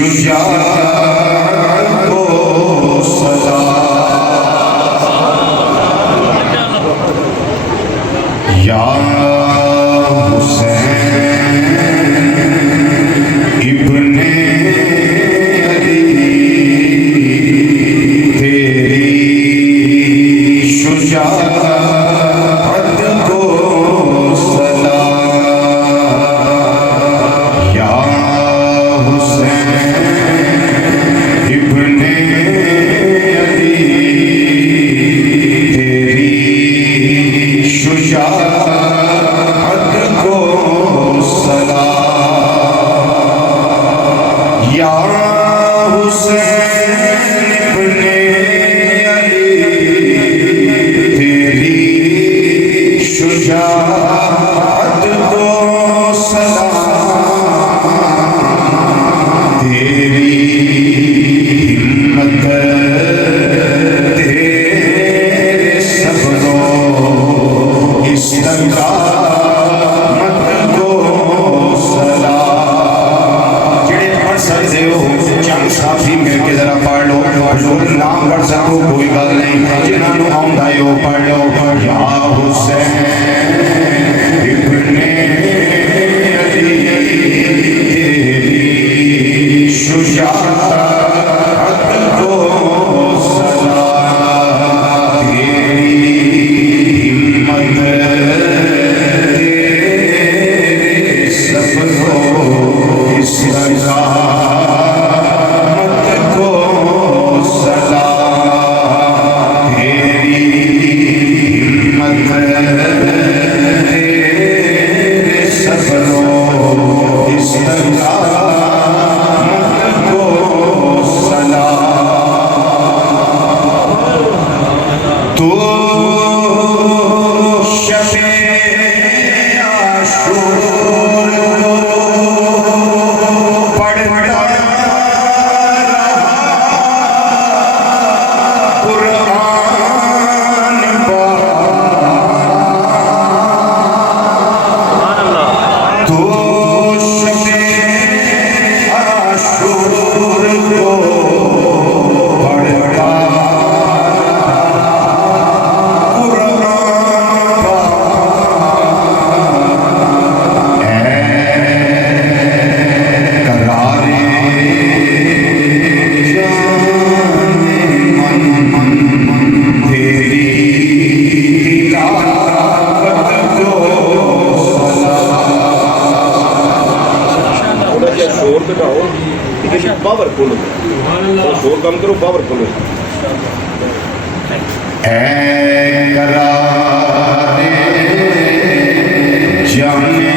शुजाअत को सलाम या हुसैन इब्ने अली तेरी शुजाअत को सलाम या हुसैन इब्ने अली तेरी शुजाअत को सलाम या हुसैन इब्ने अली तेरी शुजाअत को सलाम तेरी हिम्मत तेरे सब्रो इस्तकामत को सलाम। जेड़े पढ़ सकते हो चंद साथी मिल के जरा पढ़ लो, हजूर नाम पढ़ सको कोई गल नहीं, जिन्होंने आउंदा है वो पढ़ लो। या हुसैन इब्ने अली तेरी शुजाअत को सलाम तेरी हिम्मत तेरे सब्रो इस्तकामत को सलाम तेरी हिम्मत तेरे सब्रो इस्तकामत को सलाम। तो शबे आशूर को पढ़ता कुरान पाक। तो शबे आशूर को पढ़ता शोर घटाओ, पावर खोलो, शोर कम करो, पावर खोलो। करारे जाने